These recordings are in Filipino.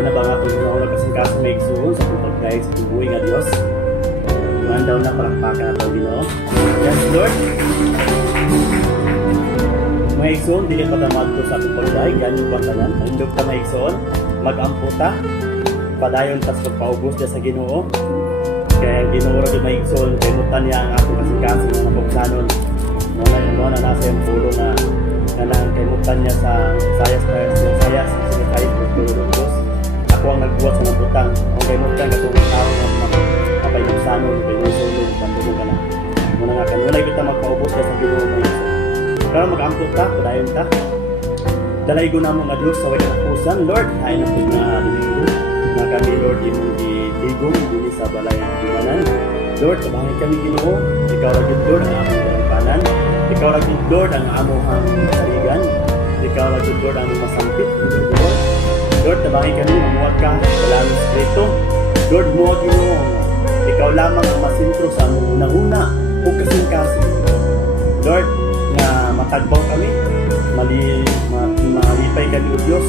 na ba nga itong ginawa na kasing kaso may igsuon sa itong pagkain sa itong buhay nga Diyos. Tuhan daw na palakpakan na itong Ginoo. Yes, Lord. Mga igsuon, dili pa tamad ko sa itong pagkain, ganyan ba tanan? Handog ta mga igsuon, mag-amputa, padayon tas pagpaubos niya sa Ginoo. Kaya ang Ginoo rin mga igsuon, kaimutan niya ang atong kasing kaso na napagsanon. Mga na nasa yung pulo na kaimutan niya sa sayas kahit tulundos. Ako ang nagbuhat sa nabutang. Ang kaimutan katong tao na mapayugsanon, kaimusulog, bandulog ka na. Muna nga kanunay kita magpaubos ka sa Ginoo mo yun. Pero mag-ampot ta, padayon ta. Dalaygo na mo nga Diyos sa way katapusan, Lord. Ay na po nga domingo. Nga kami, Lord, imong itigong, dili sa balay ng iwanan. Lord, tabangin kami Ginoo. Ikaw lagi, Lord, ang among kanan. Ikaw lagi, Lord, ang among sarigan. Ikaw lagi, Lord, ang masampit. Lord, tabangin kami, mamuwag ka, walang Espiritu. Lord, muwag Ginoo. Ikaw lamang ang masintro sa among una-una o kasing-kasing. Lord, nga matagbaw kami, malipay kami o Diyos.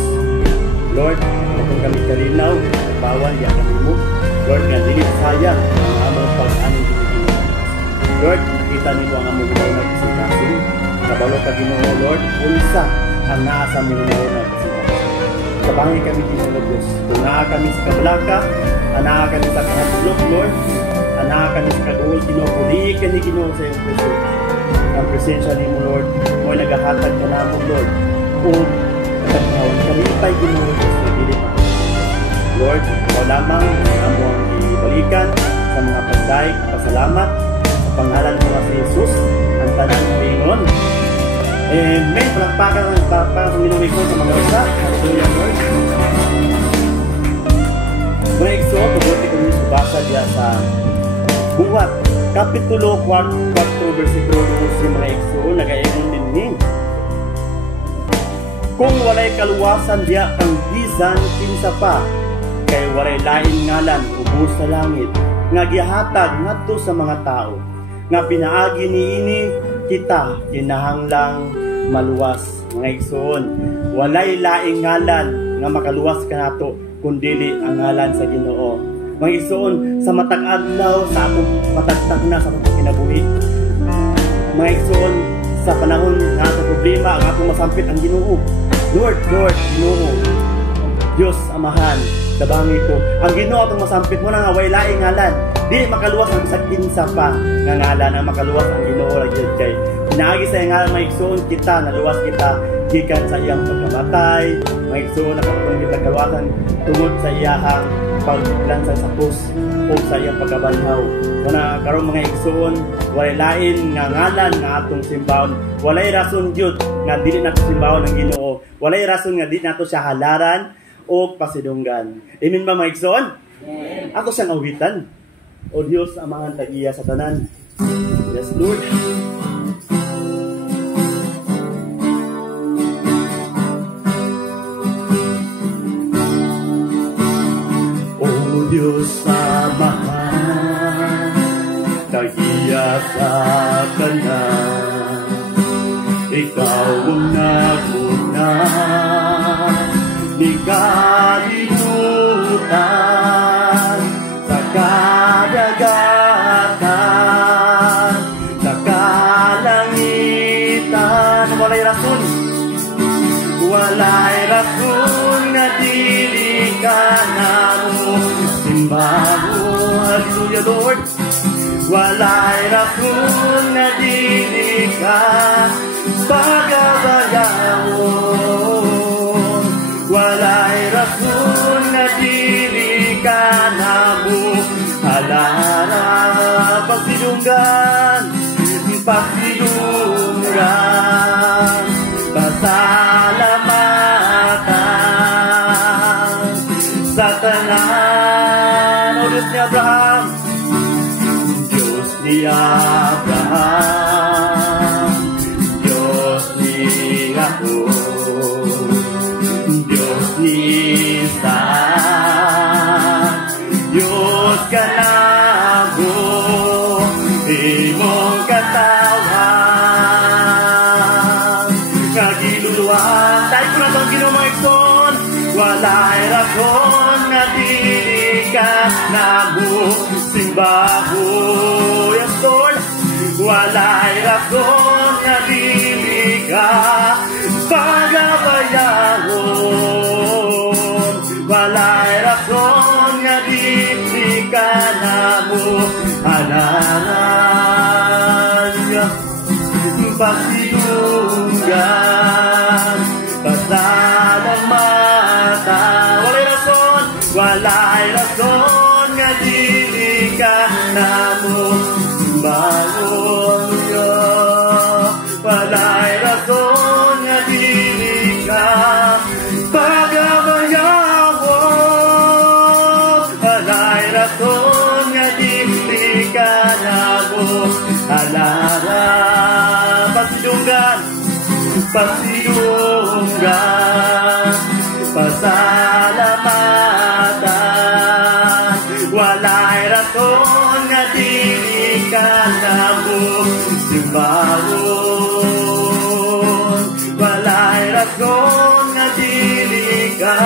Lord, kung kami kalinaw, nagbawan, di kami mo. Lord, nga dilit sayang ang among pag-aning Ginoo. Lord, nakita nito ang among una-una kasing-kasing. Kabalo ka Ginoo, Lord, unsa ang naasa mo una-una kasing-kasing. Tabangin kami Ginoo Diyos. Kung naa kami sa kabalaka, anaa kami sa kanatlok, Lord, anaa kami sa kaduol, Ginoo, puli ka ni Ginoo sa iyong puso. Ang presensya ni mo, Lord, mo'y naghahatag ka na mo, Lord, kung katagnawan, kalipay Ginoo Diyos na dilit mo. Lord, ikaw lamang ang mong ibalikan sa mga pagdaig, pasalamat, sa pangalan mo si Jesus, ang tanang Panginoon. May palakpakan sa minumikon sa mga isa. Hallelujah, Lord. Mga igso, tubuti ko nyo basa diya sa Buhat, Kapitulo 4, versikulo 12, mga igso, nag-ayon din ni. Kung walay kaluwasan diya ang bisan kinsa pa, kay walay lain ngalan ubos sa langit, nga gihatag ngadto sa mga tao, nga pinaagi niini kita kinahanglang maluwas. Mga igsoon, walay laing ngalan nga makaluwas ka nato kundili ang ngalan sa Ginoo. Mga igsoon, sa matag adlaw sa atong matagtag na sa atong kinabuhi. Mga igsoon, sa panahon nga atong problema ang atong masampit ang Ginoo. Lord, Ginoo, Diyos Amahan, tabangi ko ang Ginoo atong masampit mo na nga way laing ngalan. Di makaluwas ang sa kinsa pa nga ngalan ang makaluwas ang Ginoo lagi kay pinaagi sa ngalan mga igsoon kita naluwas kita gikan sa iyang pagkamatay. Mga igsoon nakatulong kita kaluwasan tungod sa iyahang paglansang sa krus o sa iyang pagkabanhaw. Kuna karon mga igsoon, walay lain nga ngalan nga atong simbahon. Walay rason jud nga dili nato simbahon ang Ginoo. Walay rason nga dili nato siya halaran o pasidunggan. Amen ba mga igsoon? Amen. Ako siyang awitan. O Diyos, amahan tag-iya sa tanan. Yes, Lord. O Diyos, amahan tag-iya sa tanan. Ikaw ang naguna, di kalimutan sa kadagatan, sa kalangitan. Walay rason na dili ka na mo simbaho. Hallelujah, Lord. Walay rason na dili ka pagabayawon. Walay rason na dili ka na mo halara. Pagsilungan, pasalamatan sa tanan. O Diyos ni Abraham, Diyos ni Abraham, Diyos ni Jacob, Diyos ni Isaac, Diyos ka na mo, imong katawan, kagiluluhan. Tayo ko na itong Ginoo mga igsoon, walay rason nga dili ka namo simbaho. Yes, Lord, walay rason nga dili ka pagabayahon. Walay rason nga dili ka namo halaran. Pasidunggan pasalamatan. Walay rason nga dili ka namo simbahan. Walay rason nga dili ka pagabayahon. Walay rason nga dili ka namo halaran. Pasidunggan pasidunggan pasalamatan. Walay rason nga dili ka namo simbahan. Walay rason nga dili ka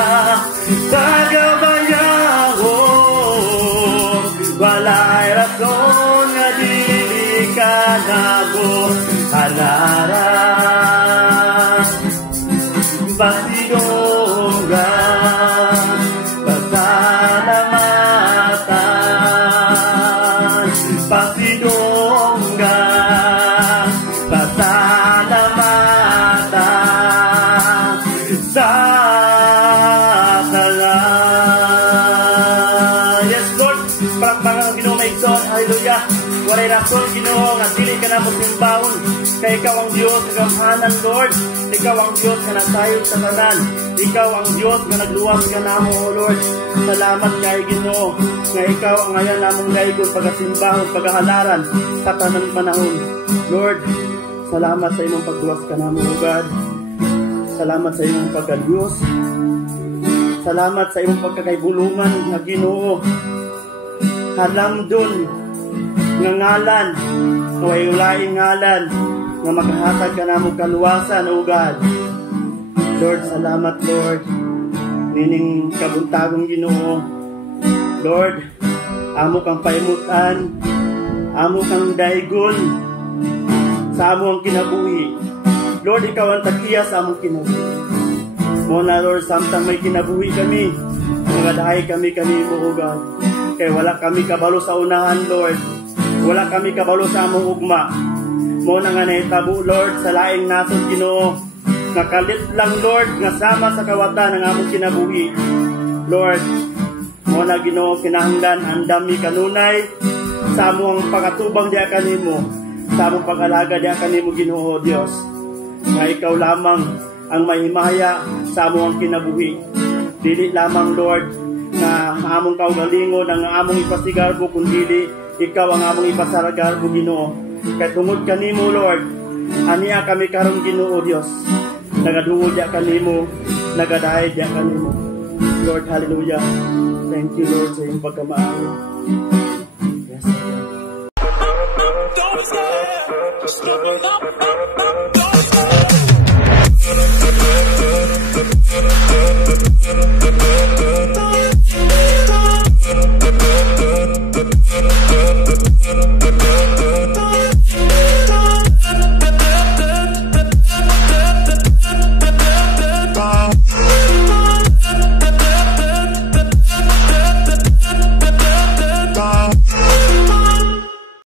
pagabayahon. Walay rason nga dili ka namo halaran. Pasidunggan pasalamatan. Pasidunggan pasalamatan sa kalan. Yes, Lord, palakpakan ang Ginoo maigsoon. Hallelujah. Walay rason, Ginoo, nga dili ka namo simbahon. Kay ikaw ang Diyos nga gamhanan, Lord. Ikaw ang Diyos nga nasayod sa tanan. Ikaw ang Diyos nga nagluwas ka namo, O Lord. Salamat kay Ginoo nga ikaw ang ngayon namong gaygon pagasimbahon, pagahalaran sa tanan panahon. Lord, salamat sa imong pagluwas ka namo, O God. Salamat sa imong pagkadiyos. Salamat sa imong pagkakaybulungan nga Ginoo. Halamdon nga ngalan, wayulaing ngalan nga makahatag ka namo kaluwasan, O God. Lord, salamat, Lord. Nining kabuntagong Ginoo. Lord, amo kang paimutan, amo kang daygon sa amo ang kinabuhi. Lord, ikaw ang tagiya sa among kinabuhi. Muna, Lord, samtang may kinabuhi kami, magadahay kami kanimo, O God. Kaya wala kami kabalo sa unahan, Lord. Wala kami kabalo sa among ugma. Muna nga nahitabo, Lord, sa laing nasod, Ginoo. Nakalit lang, Lord, nga sama sa kawatan ng among kinabuhi. Lord, muna, Ginoo, kinahanglan ang dami kanunay sa among pagkatubang diya kanimo, sa among pag-alaga diya kanimo, Ginoo Dios. Nga ikaw lamang ang mahimaya sa among kinabuhi. Dili lamang, Lord, na among kaugalingon ang among ipasigarbo, kundi ikaw ang among ipasaragarbo, Ginoo. Kaya tungod kanimo, Lord, aniya kami karong, Ginoo Dios. Nagadungod diya kanimo, nagadahay diya kanimo. Lord, hallelujah. Thank you, Lord, sa iyong pagkamaayo. Yes, Lord.